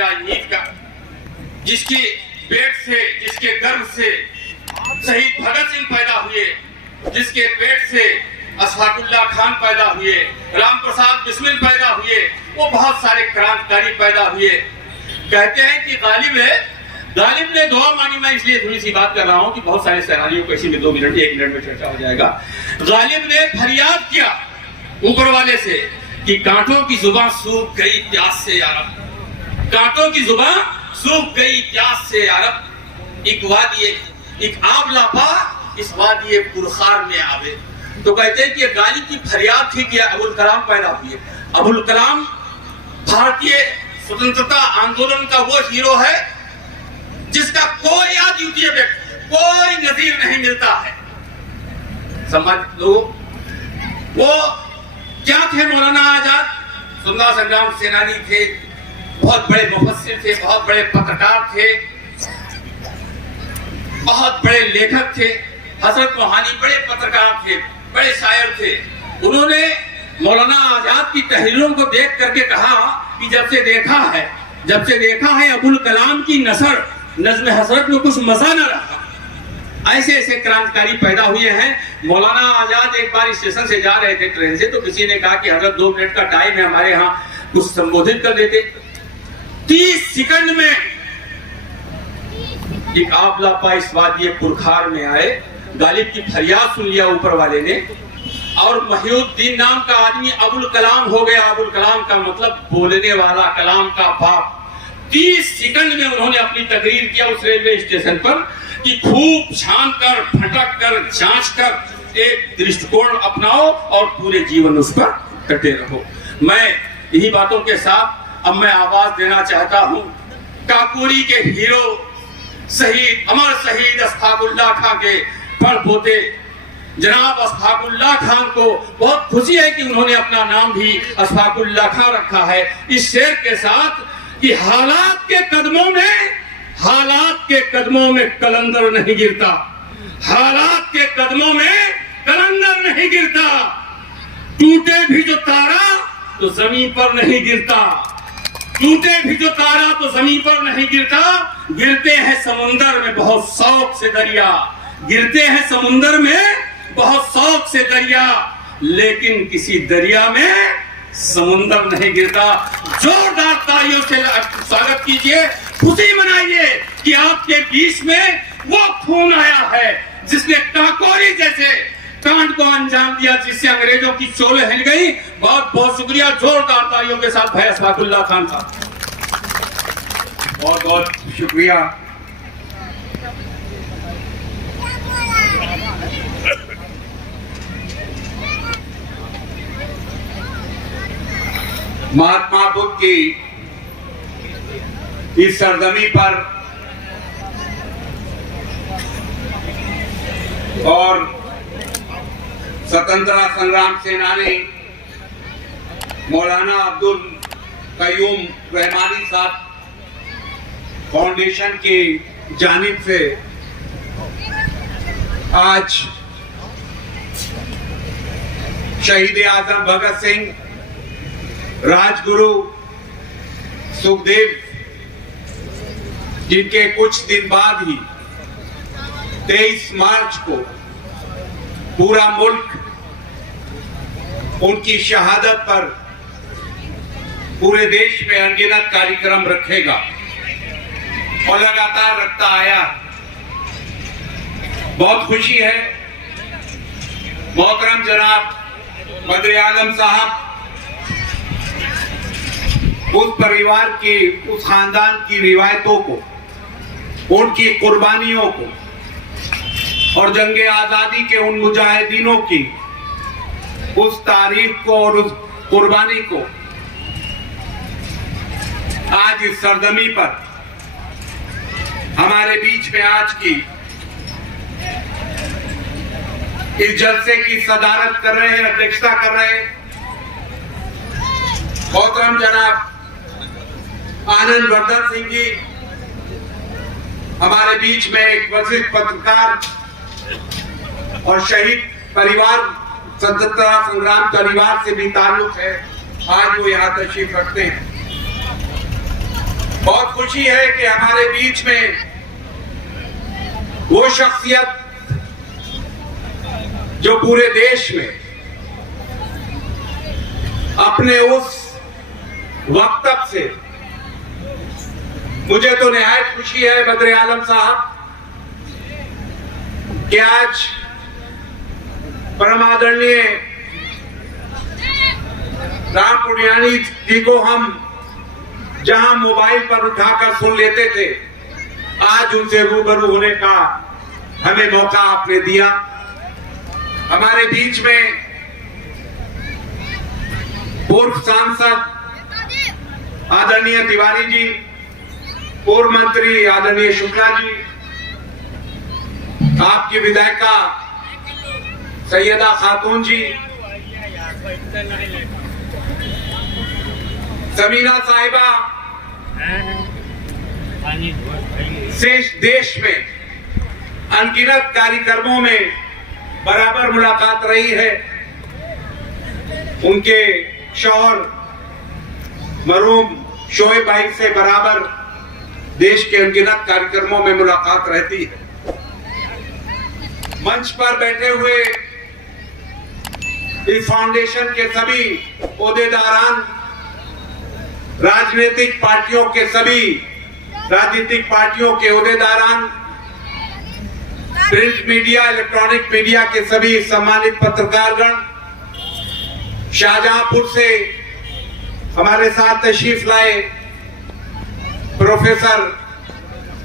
राजनीति का, जिसके पेट से, जिसके गर्भ से शहीद भगत सिंह पैदा हुए, जिसके पेट से अशफाकुल्लाह खान पैदा हुए, राम प्रसाद बिस्मिल पैदा हुए, वो बहुत सारे क्रांतिकारी पैदा हुए। कहते हैं कि गालिब ने दुआ मांगी। मैं इसलिए थोड़ी सी बात कर रहा हूं कि बहुत सारे सैलानियों को इसी में 2 मिनट 1 मिनट में चर्चा हो जाएगा। गालिब ने फरियाद किया ऊपर वाले से कि कांटों की जुबान सूख गई प्यास से यारब, कांटों की जुबान सूख गई प्यास से यारब, एक आब लापा इस वादी पुरखार में आवे। तो कहते हैं कि गालिब की फरियाद थी कि अबुल कलाम पैदा हुए। अबुल कलाम भारतीय स्वतंत्रता आंदोलन का वो हीरो है जिसका कोई अद्वितीय व्यक्ति, कोई नजीर नहीं मिलता है। समझ लो वो क्या थे? मौलाना आजाद स्वतंत्रता संग्राम सेनानी थे, बहुत बड़े मुफस्सिर थे, बहुत बड़े पत्रकार थे, बहुत बड़े लेखक थे। हजरत मोहानी बड़े पत्रकार थे, बड़े शायर थे। उन्होंने मौलाना आजाद की तहरीरों को देख करके कहा कि जब से देखा है अबुल कलाम की नज़्म हसरत में कुछ मजा न रहा। ऐसे ऐसे क्रांतिकारी पैदा हुए हैं। मौलाना आजाद एक बार स्टेशन से जा रहे थे ट्रेन से, तो किसी ने कहा कि हजरत 2 मिनट का टाइम है, हमारे यहाँ कुछ संबोधित कर देते। 30 सेकंड में एक आप लापा इस वादी पुरखार में आए। गालिब की फरियाद सुन लिया ऊपर वाले ने, और महिउद्दीन नाम का आदमी अबुल कलाम हो गया। अबुल कलाम का मतलब बोलने वाला, कलाम का बाप। 30 सेकंड में उन्होंने अपनी तकरीर किया उस रेलवे स्टेशन पर कि खूब छान कर, फटक कर, जांच कर एक दृष्टिकोण अपनाओ और पूरे जीवन उस पर डटे रहो। मैं यही बातों के साथ अब मैं आवाज देना चाहता हूं काकोरी के हीरो शहीद, अमर शहीद अशफाकुल्लाह खान के पोते जनाब अशफाकुल्लाह खान को बहुत खुशी है कि उन्होंने अपना नाम भी अशफाकुल्लाह खान रखा है, इस शेर के साथ कि हालात के कदमों में कलंदर नहीं गिरता, हालात के कदमों में कलंदर नहीं गिरता, टूटे भी जो तारा तो जमीन पर नहीं गिरता, टूटे भी जो तारा तो जमीन पर नहीं गिरता, गिरते हैं समुंदर में बहुत शौक से दरिया, गिरते हैं समुंदर में बहुत शौक से दरिया, लेकिन किसी दरिया में समुंदर नहीं गिरता। जोरदार तालियों से स्वागत कीजिए, खुशी मनाइए कि आपके बीच में वो खून आया है जिसने काकोरी जैसे कांड को अंजाम दिया, जिससे अंग्रेजों की चोलें हिल गई। बहुत बहुत शुक्रिया, जोरदार तालियों के साथ भाई अशफाकुल्लाह खान का बहुत बहुत शुक्रिया। महात्मा बुद्ध की इस सरजमी पर और स्वतंत्रता संग्राम सेनानी मौलाना अब्दुल कयूम रहमानी साहब फाउंडेशन की जानिब से आज शहीद आजम भगत सिंह, राजगुरु सुखदेव, जिनके कुछ दिन बाद ही 23 मार्च को पूरा मुल्क उनकी शहादत पर पूरे देश में अनगिनत कार्यक्रम रखेगा और लगातार रखता आया। बहुत खुशी है मोहतरम जनाब बद्र आलम साहब उस परिवार की, उस खानदान की रिवायतों को, उनकी कुर्बानियों को और जंगे आजादी के उन मुजाहिदीनों की उस तारीख को और उस कुर्बानी को आज इस सरजमी पर हमारे बीच में आज की इस जलसे की सदारत कर रहे हैं, अध्यक्षता कर रहे हैं मोहतरम जनाब आनंद वर्धन सिंह जी, हमारे बीच में एक वरिष्ठ पत्रकार और शहीद परिवार, स्वतंत्रता संग्राम परिवार से भी ताल्लुक है, आज वो यहाँ तशरीफ रखते हैं। बहुत बहुत खुशी है कि हमारे बीच में वो शख्सियत जो पूरे देश में अपने उस वक्तव्य से, मुझे तो निहायत खुशी है बद्र आलम साहब कि आज परम आदरणीय राम पुनियानी जी को हम जहां मोबाइल पर उठाकर सुन लेते थे, आज उनसे रूबरू होने का हमें मौका आपने दिया। हमारे बीच में पूर्व सांसद आदरणीय तिवारी जी, पूर्व मंत्री आदरणीय शुक्ला जी, आपकी विधायिका सैयदा खातून जी, समीना साहिबा से देश में अनगिनत कार्यक्रमों में बराबर मुलाकात रही है। उनके शौहर मरहूम शोएब भाई से बराबर देश के अनगिनत कार्यक्रमों में मुलाकात रहती है। मंच पर बैठे हुए इस फाउंडेशन के सभी ओहदेदारान, राजनीतिक पार्टियों के सभी राजनीतिक पार्टियों के ओहदेदारान, प्रिंट मीडिया, इलेक्ट्रॉनिक मीडिया के सभी सम्मानित पत्रकारगण, शाहजहांपुर से हमारे साथ तशरीफ लाए प्रोफेसर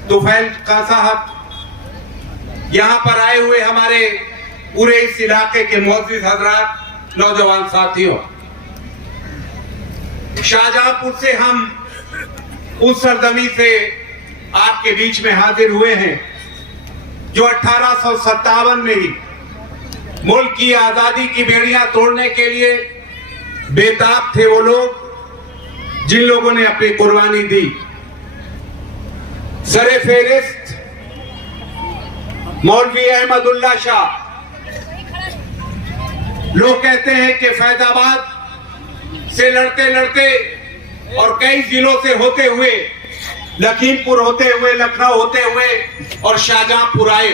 तुफैल खां साहब, यहां पर आए हुए हमारे पूरे इस इलाके के मोअज़्ज़िज़ हज़रात, नौजवान साथियों, शाहजहांपुर से हम उस सरजमी से आपके बीच में हाजिर हुए हैं जो 1857 में ही मुल्क की आजादी की बेड़ियां तोड़ने के लिए बेताब थे। वो लोग जिन लोगों ने अपनी कुर्बानी दी, सरे फेरिस्त मौलवी अहमदुल्ला शाह। लोग कहते हैं कि फैजाबाद से लड़ते लड़ते और कई जिलों से होते हुए, लखीमपुर होते हुए, लखनऊ होते हुए और शाहजहांपुर आए।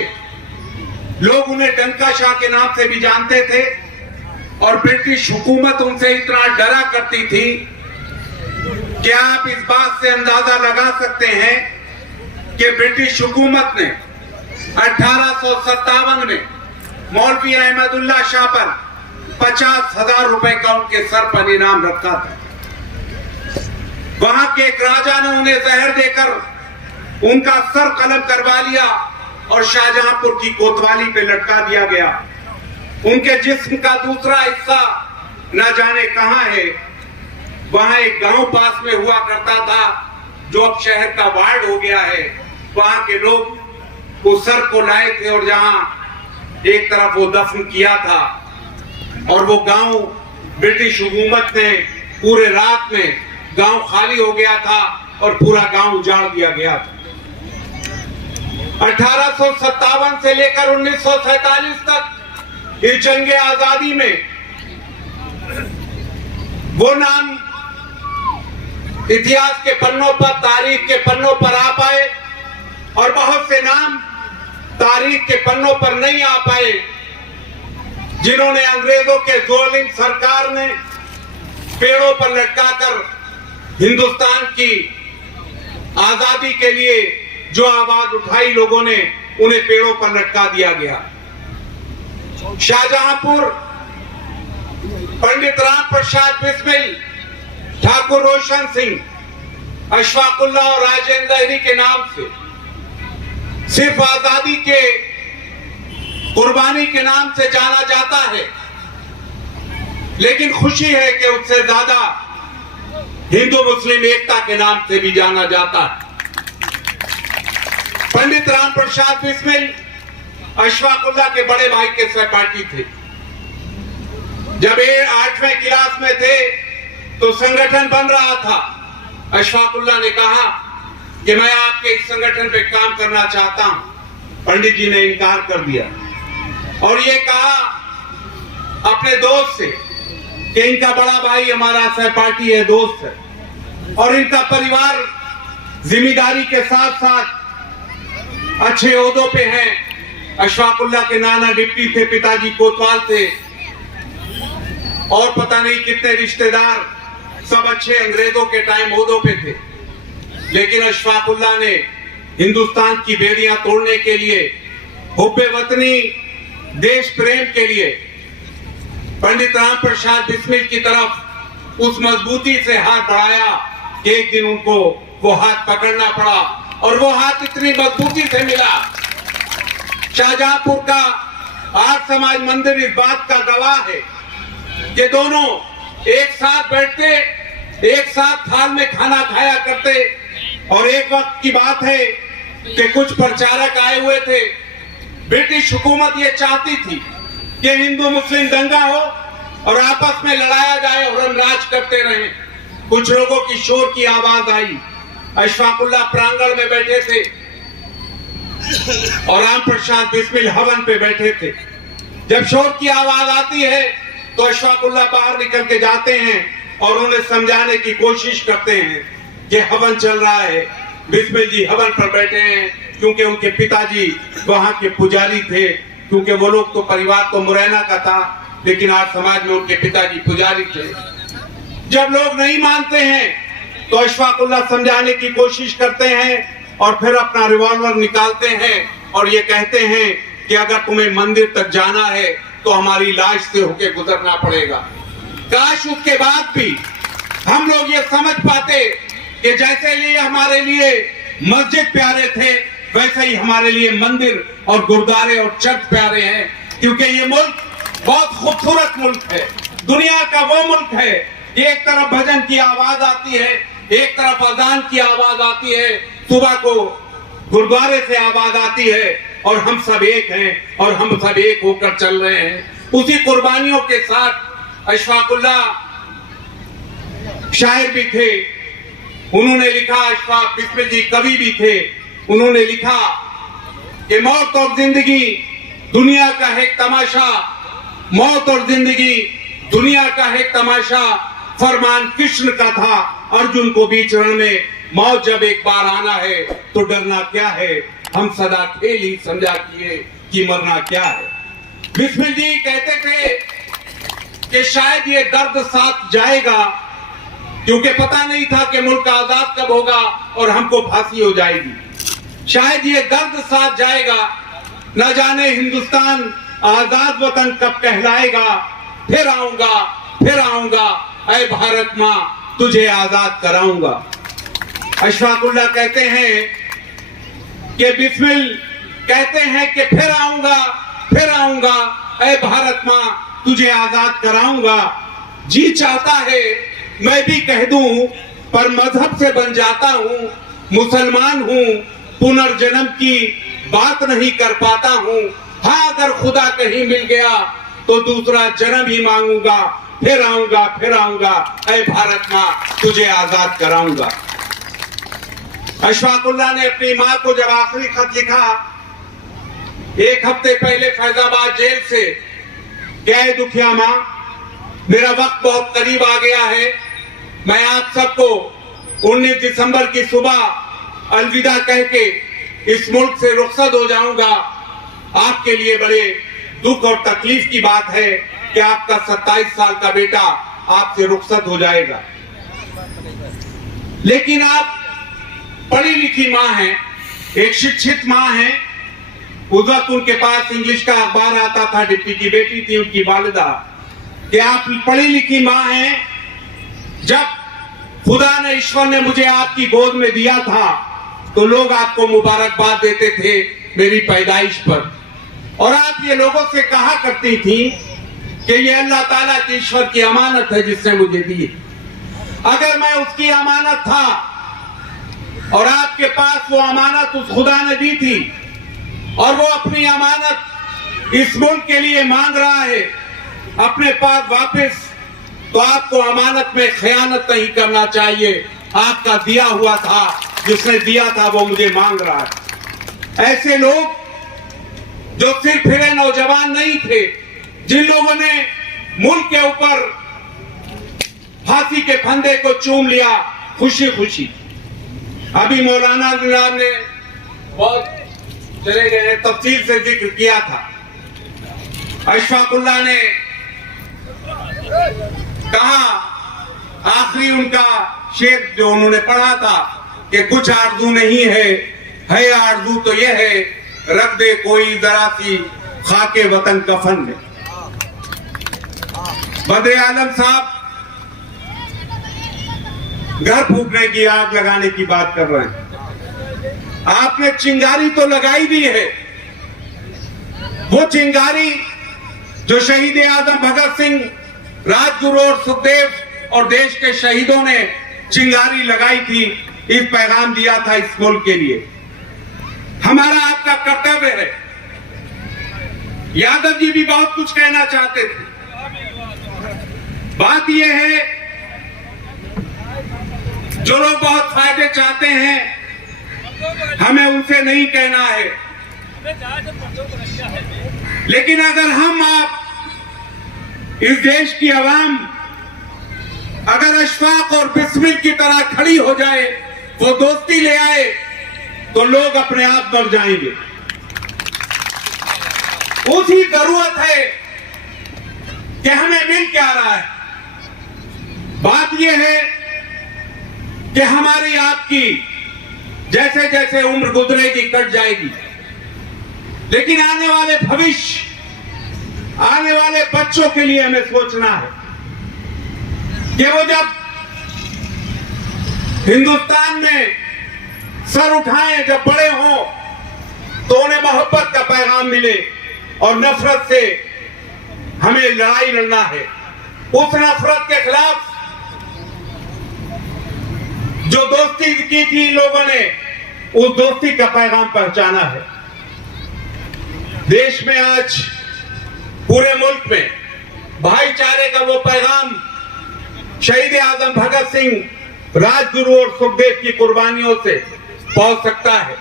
लोग उन्हें डंका शाह के नाम से भी जानते थे और ब्रिटिश हुकूमत उनसे इतना डरा करती थी कि आप इस बात से अंदाजा लगा सकते हैं कि ब्रिटिश हुकूमत ने 1857 में मौलवी अहमदुल्ला शाह पर 50,000 रुपए का उनके सर पर इनाम रखा था। वहां के एक राजा ने उन्हें जहर देकर उनका सर कलम करवा लिया और शाहजहांपुर की कोतवाली पे लटका दिया गया। उनके जिस्म का दूसरा हिस्सा न जाने कहां है। वहां एक गांव पास में हुआ करता था जो अब शहर का वार्ड हो गया है। वहां के लोग उस सर को लाए थे और जहां एक तरफ वो दफन किया था, और वो गांव ब्रिटिश हुकूमत ने पूरे रात में गांव खाली हो गया था और पूरा गांव उजाड़ दिया गया था। 1857 से लेकर 1947 तक इस जंगे आजादी में वो नाम इतिहास के पन्नों पर, तारीख के पन्नों पर आ पाए और बहुत से नाम तारीख के पन्नों पर नहीं आ पाए, जिन्होंने अंग्रेजों के ज़ालिम सरकार ने पेड़ों पर लटकाकर हिंदुस्तान की आजादी के लिए जो आवाज उठाई, लोगों ने उन्हें पेड़ों पर लटका दिया गया। शाहजहांपुर पंडित राम प्रसाद बिस्मिल, ठाकुर रोशन सिंह, अशफाकुल्ला और राजेंद्र दहरी के नाम से सिर्फ आजादी के कुर्बानी के नाम से जाना जाता है, लेकिन खुशी है कि उससे ज्यादा हिंदू मुस्लिम एकता के नाम से भी जाना जाता है। पंडित राम प्रसाद बिस्मिल अशफाकुल्ला के बड़े भाई के सहपाठी थे। जब ये 8वें क्लास में थे तो संगठन बन रहा था। अशफाकुल्ला ने कहा कि मैं आपके इस संगठन पे काम करना चाहता हूं। पंडित जी ने इनकार कर दिया और ये कहा अपने दोस्त से कि इनका बड़ा भाई हमारा सहपाठी है, दोस्त है, और इनका परिवार जिम्मेदारी के साथ साथ अच्छे ओहदों पे हैं। अशफाकुल्लाह के नाना डिप्टी थे, पिताजी कोतवाल थे, और पता नहीं कितने रिश्तेदार सब अच्छे अंग्रेजों के टाइम ओहदों पे थे। लेकिन अशफाकुल्लाह ने हिंदुस्तान की बेड़ियां तोड़ने के लिए, हुब्बे वतनी, देश प्रेम के लिए पंडित राम प्रसाद बिस्मिल की तरफ उस मजबूती से हाथ बढ़ाया कि एक दिन उनको वो हाथ पकड़ना पड़ा, और वो हाथ इतनी मजबूती से मिला। शाहजहांपुर का आर्य समाज मंदिर इस बात का गवाह है कि दोनों एक साथ बैठते, एक साथ थाल में खाना खाया करते। और एक वक्त की बात है कि कुछ प्रचारक आए हुए थे। ब्रिटिश हुकूमत ये चाहती थी कि हिंदू मुस्लिम दंगा हो और आपस में लड़ाया जाए और हम राज करते रहें। कुछ लोगों की शोर की आवाज आई। अशफाकुल्लाह प्रांगण में बैठे थे और राम प्रसाद बिस्मिल हवन पे बैठे थे। जब शोर की आवाज आती है तो अशफाकुल्लाह बाहर निकल के जाते हैं और उन्हें समझाने की कोशिश करते हैं कि हवन चल रहा है, बिस्मिल जी हवन पर बैठे हैं, क्योंकि उनके पिताजी वहां के पुजारी थे। क्योंकि वो लोग तो परिवार तो मुरैना का था, लेकिन आज समाज में उनके पिताजी पुजारी थे। जब लोग नहीं मानते हैं तो अशफाकुल्लाह समझाने की कोशिश करते हैं और फिर अपना रिवॉल्वर निकालते हैं और ये कहते हैं कि अगर तुम्हें मंदिर तक जाना है तो हमारी लाश से होके गुजरना पड़ेगा। काश उसके बाद भी हम लोग ये समझ पाते कि जैसे लिए हमारे लिए मस्जिद प्यारे थे, वैसे ही हमारे लिए मंदिर और गुरुद्वारे और चर्च प्यारे हैं। क्योंकि ये मुल्क बहुत खूबसूरत मुल्क है, दुनिया का वो मुल्क है कि एक तरफ भजन की आवाज आती है, एक तरफ अजान की आवाज आती है, सुबह को गुरुद्वारे से आवाज आती है, और हम सब एक हैं और हम सब एक होकर चल रहे हैं। उसी कुर्बानियों के साथ अशफाकुल्लाह शायर भी थे। उन्होंने लिखा, अशफाक बिस्मिल जी कवि भी थे। उन्होंने लिखा कि मौत और जिंदगी दुनिया का है तमाशा, मौत और जिंदगी दुनिया का है तमाशा, फरमान कृष्ण का था अर्जुन को बीच रण में, मौत जब एक बार आना है तो डरना क्या है, हम सदा खेल ही समझा किए कि मरना क्या है। बिस्मिल जी कहते थे कि शायद ये दर्द साथ जाएगा, क्योंकि पता नहीं था कि मुल्क आजाद कब होगा और हमको फांसी हो जाएगी। शायद ये दर्द साथ जाएगा, न जाने हिंदुस्तान आजाद वतन कब कहलाएगा। फिर आऊंगा, फिर आऊंगा, ऐ भारत माँ तुझे आजाद कराऊंगा। अशफाकुल्लाह कहते हैं कि बिस्मिल कहते हैं कि फिर आऊंगा, फिर आऊंगा, ऐ भारत माँ तुझे आजाद कराऊंगा। जी चाहता है मैं भी कह दूं, पर मजहब से बन जाता हूं, मुसलमान हूं, पुनर्जन्म की बात नहीं कर पाता हूं। हाँ, अगर खुदा कहीं मिल गया तो दूसरा जन्म ही मांगूंगा, फिर आऊंगा, फिर आऊंगा, ऐ भारत माँ तुझे आजाद कराऊंगा। अशफाकुल्लाह ने अपनी माँ को जब आखिरी खत लिखा, एक हफ्ते पहले फैजाबाद जेल से, क्या है दुखिया माँ, मेरा वक्त बहुत करीब आ गया है, मैं आप सबको 19 दिसंबर की सुबह अलविदा कह के इस मुल्क से रुखसत हो जाऊंगा। आपके लिए बड़े दुख और तकलीफ की बात है कि आपका 27 साल का बेटा आपसे रुखसत हो जाएगा। लेकिन आप पढ़ी लिखी माँ हैं, एक शिक्षित माँ हैं। उस वक्त उनके पास इंग्लिश का अखबार आता था, डिप्टी की बेटी थी उनकी वालिदा, कि आप पढ़ी लिखी माँ हैं। जब खुदा ने, ईश्वर ने मुझे आपकी गोद में दिया था तो लोग आपको मुबारकबाद देते थे मेरी पैदाइश पर, और आप ये लोगों से कहा करती थी कि ये अल्लाह ताला की, ईश्वर की अमानत है जिसने मुझे दी। अगर मैं उसकी अमानत था और आपके पास वो अमानत उस खुदा ने दी थी और वो अपनी अमानत इस मुल्क के लिए मांग रहा है अपने पास वापस, तो आपको अमानत में खयानत नहीं करना चाहिए। आपका दिया हुआ था, जिसने दिया था वो मुझे मांग रहा है। ऐसे लोग जो सिर्फ फिरे नौजवान नहीं थे, जिन लोगों ने मुल्क के ऊपर फांसी के फंदे को चूम लिया खुशी खुशी, अभी मौलाना निजाम ने बहुत चले गए तफसील से जिक्र किया था। अशफाकुल्लाह ने कहा, आखिरी उनका शेर जो उन्होंने पढ़ा था कि कुछ आरज़ू नहीं है आरज़ू तो यह है, रख दे कोई जरा सी खाके वतन कफन में। बद्र आलम साहब घर फूकने की, आग लगाने की बात कर रहे हैं। आपने चिंगारी तो लगाई दी है, वो चिंगारी जो शहीद आजम भगत सिंह, राजगुरु और सुखदेव और देश के शहीदों ने चिंगारी लगाई थी, इस पैगाम दिया था इस मुल्क के लिए। हमारा आपका कर्तव्य है। यादव जी भी बहुत कुछ कहना चाहते थे। बात यह है, जो लोग बहुत फायदे चाहते हैं, हमें उनसे नहीं कहना है, लेकिन अगर हम आप इस देश की आवाम अगर अशफाक और बिस्मिल की तरह खड़ी हो जाए, वो दोस्ती ले आए, तो लोग अपने आप मर जाएंगे। उसी जरूरत है कि हमें मिल क्या रहा है। बात यह है कि हमारी आपकी जैसे जैसे उम्र गुजरेगी कट जाएगी, लेकिन आने वाले भविष्य, आने वाले बच्चों के लिए हमें सोचना है कि वो जब हिंदुस्तान में सर उठाएं, जब बड़े हों, तो उन्हें मोहब्बत का पैगाम मिले और नफरत से हमें लड़ाई लड़ना है। उस नफरत के खिलाफ जो दोस्ती की थी लोगों ने, उस दोस्ती का पैगाम पहुंचाना है। देश में आज पूरे मुल्क में भाईचारे का वो पैगाम शहीद आजम भगत सिंह, राजगुरु और सुखदेव की कुर्बानियों से पहुंच सकता है।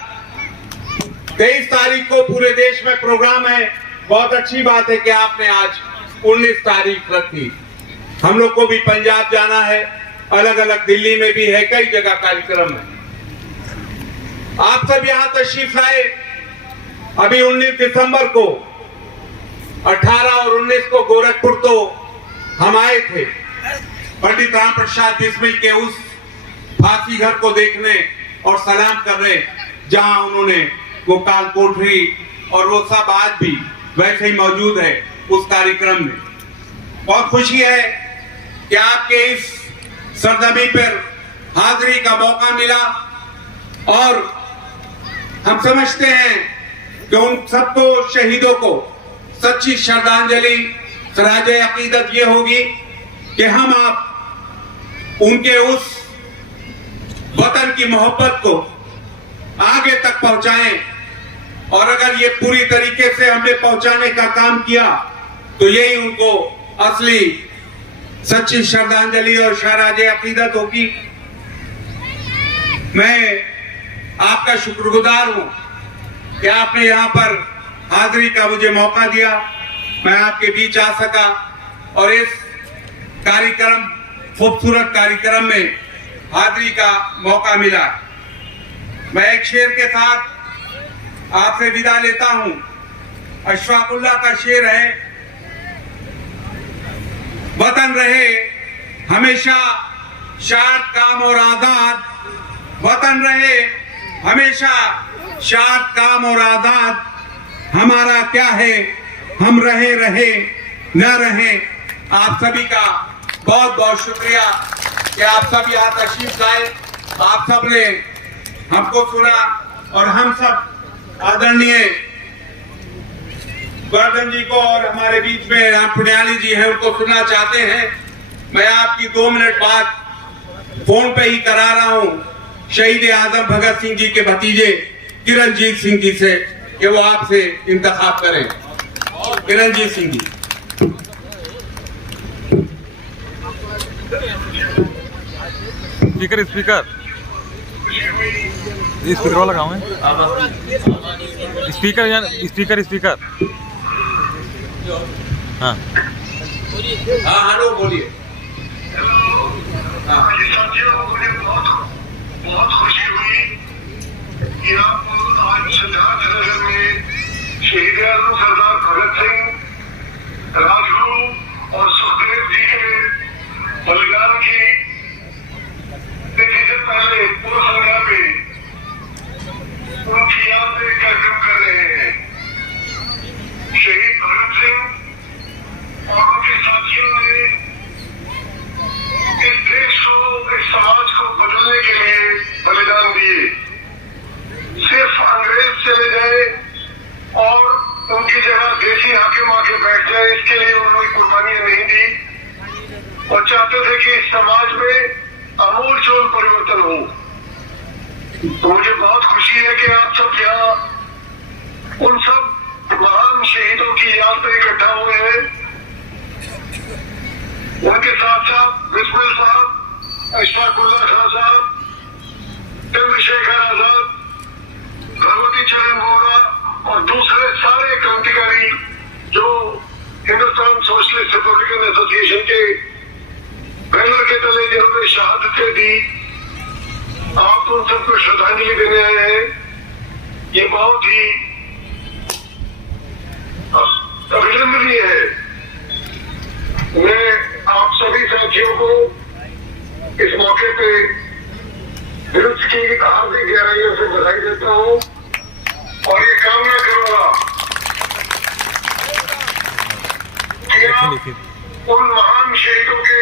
23 तारीख को पूरे देश में प्रोग्राम है। बहुत अच्छी बात है कि आपने आज 19 तारीख रखी। हम लोग को भी पंजाब जाना है, अलग अलग दिल्ली में भी है, कई जगह कार्यक्रम है। आप सब यहां तशरीफ लाए। अभी 19 दिसंबर को, 18 और 19 को गोरखपुर तो हम आए थे पंडित राम प्रसाद बिस्मिल के उस फांसी घर को देखने और सलाम करने, जहां उन्होंने वो काल कोठरी और वो सब आज भी वैसे ही मौजूद है उस कार्यक्रम में। बहुत खुशी है कि आपके इस सरजमी पर हाजिरी का मौका मिला और हम समझते हैं कि उन सबको, शहीदों को सच्ची श्रद्धांजलि, सराजे अकीदत ये होगी कि हम आप उनके उस वतन की मोहब्बत को आगे तक पहुंचाएं, और अगर ये पूरी तरीके से हमने पहुंचाने का काम किया तो यही उनको असली सच्ची श्रद्धांजलि और सराजे अकीदत होगी। मैं आपका शुक्रगुजार हूं कि आपने यहां पर हाजिरी का मुझे मौका दिया, मैं आपके बीच आ सका और इस कार्यक्रम, खूबसूरत कार्यक्रम में हाजिरी का मौका मिला। मैं एक शेर के साथ आपसे विदा लेता हूं। अशफाकुल्लाह का शेर है, वतन रहे हमेशा शाद काम और आजाद, वतन रहे हमेशा शाद काम और आजाद, हमारा क्या है हम रहे रहे न रहे। आप सभी का बहुत बहुत शुक्रिया कि आप सब यहाँ तशरीफ लाए। आप सब ने हमको सुना और हम सब आदरणीय वर्धन जी को और हमारे बीच में राम पुण्याली जी हैं, उनको सुनना चाहते हैं। मैं आपकी 2 मिनट बाद फोन पे ही करा रहा हूं शहीद आजम भगत सिंह जी के भतीजे किरणजीत सिंह जी से कि वो आपसे इंतखाब करें। किरणजीत सिंह जी। स्पीकर स्पीकर ये स्पीकर वाला काम है। स्पीकर यार, स्पीकर स्पीकर। हाँ हाँ हेलो बोलिए। बहुत खुशी हुई कि आप आज सिद्धार्थ नगर में शहीद आजम सरदार भगत सिंह, राजगुरु और सुखदेव जी के बलिदान की तिथि से पहले पूर्व संग्राम में उनकी याद में कार्यक्रम कर रहे हैं। शहीद भगत सिंह और उनके साथियों ने इस देश को, इस समाज को बदलने के लिए बलिदान दिए। सिर्फ अंग्रेज चले जाए और उनकी जगह देसी हाकिम आके बैठ जाए, इसके लिए उन्होंने कुर्बानियां नहीं दी और चाहते थे कि इस समाज में आमूलचूल परिवर्तन हो। तो मुझे बहुत खुशी है कि आप सब यहाँ उन सब महान शहीदों की याद में इकट्ठा हुए हैं। उनके साथ साथ बिस्मिल साहब, अशफाकुल्ला खान साहब, चंद्रशेखर आजाद, भगवती चरण वोहरा और दूसरे सारे क्रांतिकारी जो हिंदुस्तान सोशलिस्ट रिपब्लिकन एसोसिएशन के बैनर के तले जिन्होंने शहादतें दी, आप उन सबको श्रद्धांजलि देने आए हैं। ये बहुत ही अभिनंदनीय है। मैं आप सभी साथियों को इस मौके पे दिल की हार्दिक गहराइयों से बधाई देता हूँ और ये कामना करूंगा कि आप उन महान शहीदों के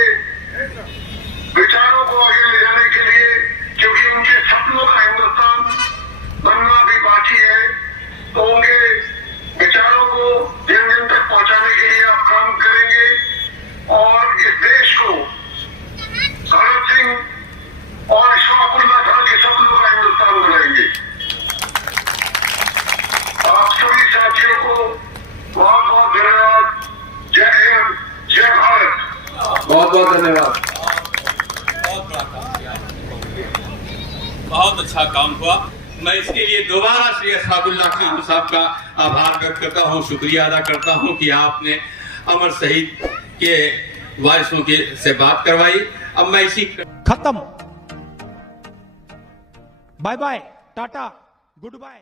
विचारों को आगे ले जाने के लिए, क्योंकि उनके सपनों का हिंदुस्तान बनना भी बाकी है, तो उनके विचारों को जन जन तक पहुंचाने के लिए आप काम करेंगे और इस देश को भगत सिंह और अशफाकुल्ला खान के सपनों का हिंदुस्तान बनाएंगे। आप सभी साथियों को बहुत बहुत धन्यवाद। जय हिंद, जय भारत। बहुत बहुत धन्यवाद। बहुत अच्छा काम हुआ। मैं इसके लिए दोबारा श्री अशफाकुल्ला खान साहब का आभार व्यक्त करता हूँ, शुक्रिया अदा करता हूँ कि आपने अमर शहीद के वारिसों के से बात करवाई। अब मैं इसी खत्म। Bye bye, tata, good bye.